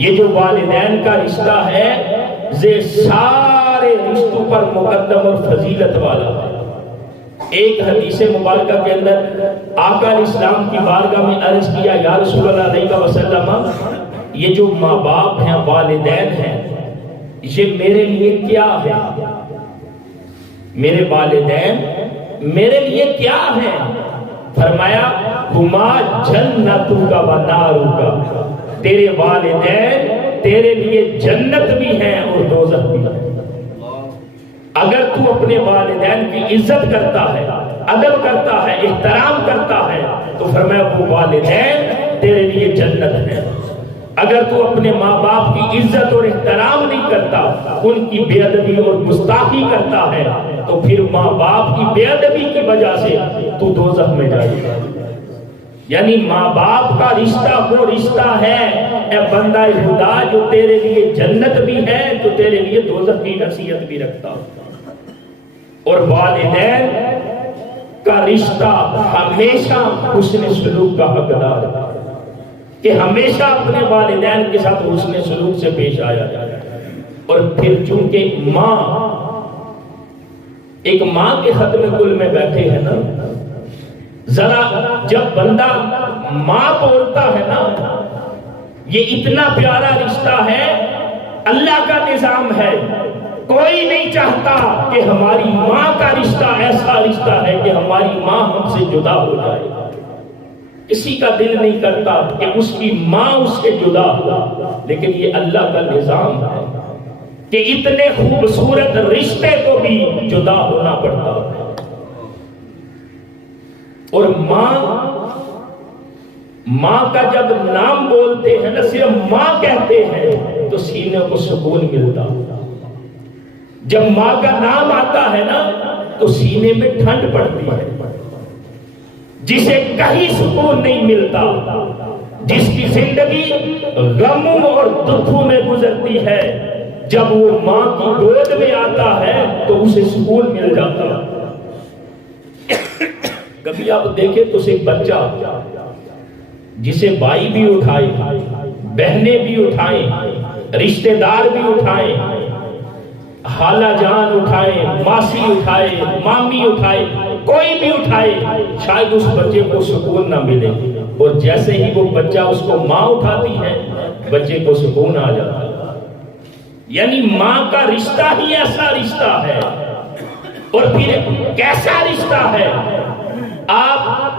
یہ جو والدین کا رشتہ ہے یہ سارے رشتوں پر مقدم اور فضیلت والا ہے۔ ایک حدیث مبارکہ کے اندر آقا علیہ السلام کی بارگاہ میں عرض کیا، یا رسول اللہ علیہ وسلم، یہ جو ماں باپ ہیں، والدین ہیں، یہ میرے لیے کیا ہے؟ میرے والدین میرے لیے کیا ہے؟ فرمایا ہما جنتک و نارک، تیرے والدین تیرے لیے جنت بھی ہیں اور دوزخ بھی ہے۔ اگر تو اپنے والدین کی عزت کرتا ہے، ادب کرتا ہے، احترام کرتا ہے، تو فرمایا وہ والدین تیرے لیے جنت ہے۔ اگر تو اپنے ماں باپ کی عزت اور احترام نہیں کرتا، ان کی بے ادبی اور گستاخی کرتا ہے، تو پھر ماں باپ کی بے ادبی کی وجہ سے تو دوزخ میں جائے گا۔ یعنی ماں باپ کا رشتہ وہ رشتہ ہے اے بندہ خدا جو تیرے لیے جنت بھی ہے، تو تیرے لیے دوزخ کی نصیحت بھی رکھتا۔ اور والدین کا رشتہ ہمیشہ حسن سلوک کا حقدار ہے کہ ہمیشہ اپنے والدین کے ساتھ حسن سلوک سے پیش آیا جائے۔ اور پھر چونکہ ماں، ایک ماں کے ختم کل میں بیٹھے ہیں نا، ذرا جب بندہ ماں بولتا ہے نا، یہ اتنا پیارا رشتہ ہے، اللہ کا نظام ہے۔ کوئی نہیں چاہتا کہ ہماری ماں کا رشتہ ایسا رشتہ ہے کہ ہماری ماں ہم سے جدا ہو جائے۔ کسی کا دل نہیں کرتا کہ اس کی ماں اس سے جدا ہو، لیکن یہ اللہ کا نظام ہے کہ اتنے خوبصورت رشتے کو بھی جدا ہونا پڑتا ہے۔ اور ماں کا جب نام بولتے ہیں نا، صرف ماں کہتے ہیں تو سینے کو سکون ملتا۔ جب ماں کا نام آتا ہے نا تو سینے میں ٹھنڈ پڑتی ہے۔ جسے کہیں سکون نہیں ملتا، جس کی زندگی غموں اور دکھوں میں گزرتی ہے، جب وہ ماں کی گود میں آتا ہے تو اسے سکون مل جاتا ہے۔ کبھی آپ دیکھیں تو صرف بچہ جسے بھائی بھی اٹھائے، بہنیں بھی اٹھائیں، رشتہ دار بھی اٹھائیں، خالہ جان اٹھائے، ماسی اٹھائے، مامی اٹھائے، کوئی بھی اٹھائے، شاید اس بچے کو سکون نہ ملے۔ اور جیسے ہی وہ بچہ اس کو ماں اٹھاتی ہے، بچے کو سکون آ جاتا ہے۔ یعنی ماں کا رشتہ ہی ایسا رشتہ ہے۔ اور پھر کیسا رشتہ ہے؟ آپ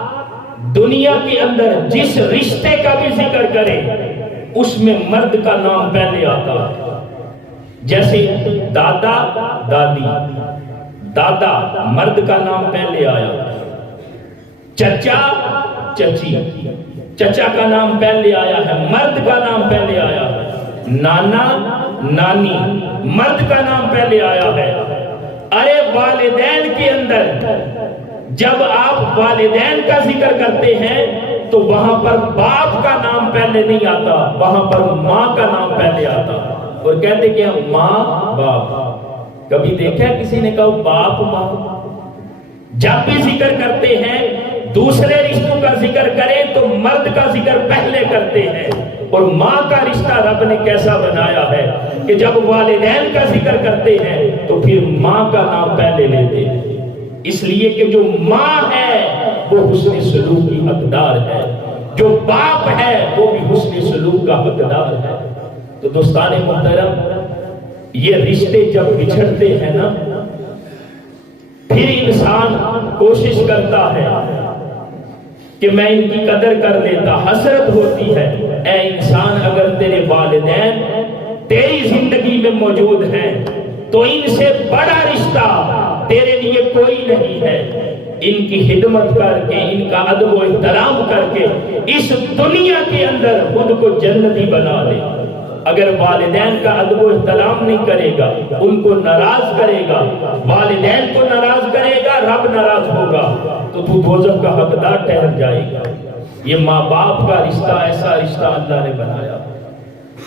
دنیا کے اندر جس رشتے کا بھی ذکر کریں، اس میں مرد کا نام پہلے آتا ہے۔ جیسے دادا دادی، دادا مرد کا نام پہلے آیا، چچا چچی، چچا کا نام پہلے آیا ہے، مرد کا نام پہلے آیا ہے، نانا نانی مرد کا نام پہلے آیا ہے۔ ارے والدین کے اندر جب آپ والدین کا ذکر کرتے ہیں تو وہاں پر باپ کا نام پہلے نہیں آتا، وہاں پر ماں کا نام پہلے آتا۔ اور کہتے کہ ماں باپ، کبھی دیکھا ہے کسی نے کہا باپ ماں؟ جب بھی ذکر کرتے ہیں، دوسرے رشتوں کا ذکر کریں تو مرد کا ذکر پہلے کرتے ہیں۔ اور ماں کا رشتہ رب نے کیسا بنایا ہے کہ جب والدین کا ذکر کرتے ہیں تو پھر ماں کا نام پہلے لیتے ہیں، اس لیے کہ جو ماں ہے وہ حسن سلوک کی حقدار ہے، جو باپ ہے وہ بھی حسن سلوک کا حقدار ہے۔ تو دوستان محترم، یہ رشتے جب بچھڑتے ہیں نا، پھر انسان کوشش کرتا ہے کہ میں ان کی قدر کر لیتا، حسرت ہوتی ہے۔ اے انسان، اگر تیرے والدین تیری زندگی میں موجود ہیں تو ان سے بڑا رشتہ تیرے لیے کوئی نہیں ہے۔ ان کی خدمت کر کے، ان کا ادب و احترام کر کے اس دنیا کے اندر خود کو جنتی بنا لے۔ اگر والدین کا ادب و احترام نہیں کرے گا، ان کو ناراض کرے گا، والدین کو ناراض کرے گا، رب ناراض ہوگا، تو تو دوزخ کا حقدار ٹھہر جائے گا۔ یہ ماں باپ کا رشتہ ایسا رشتہ اللہ نے بنایا۔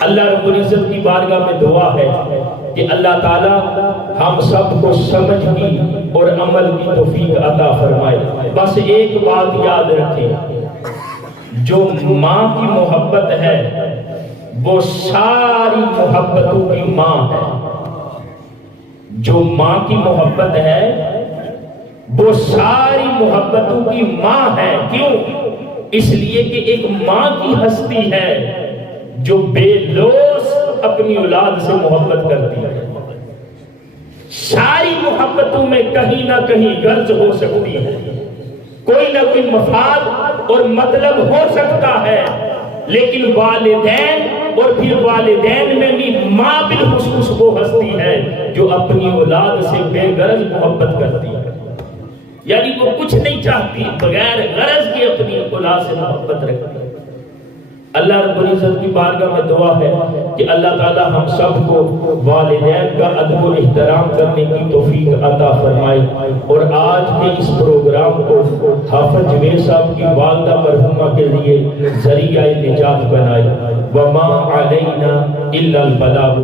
اللہ رب العزت کی بارگاہ میں دعا ہے کہ اللہ تعالیٰ ہم سب کو سمجھ کی اور عمل کی توفیق عطا فرمائے۔ بس ایک بات یاد رکھیں، جو ماں کی محبت ہے وہ ساری محبتوں کی ماں ہے. جو ماں کی محبت ہے وہ ساری محبتوں کی ماں ہے. کیوں؟ اس لیے کہ ایک ماں کی ہستی ہے جو بے لوث اپنی اولاد سے محبت کرتی ہے. ساری محبتوں میں کہیں نہ کہیں غرض ہو سکتی ہے، کوئی نہ کوئی مفاد اور مطلب ہو سکتا ہے، لیکن والدین اور پھر والدین میں بھی ماں بالخصوص وہ ہستی ہے جو اپنی اولاد سے بے غرض محبت کرتی ہے. یعنی وہ کچھ نہیں چاہتی، بغیر غرض کی اپنی اولاد سے محبت رکھتی ہے. اللہ رب العزت کی بارگاہ میں دعا ہے کہ اللہ تعالی ہم سب کو والدین کا ادب و احترام کرنے کی توفیق عطا فرمائے، اور آج کے اس پروگرام کو حافظ جوید صاحب کی والدہ مرحومہ کے لیے ذریعہ نجات بنائے. وما علینا الا البلاغ.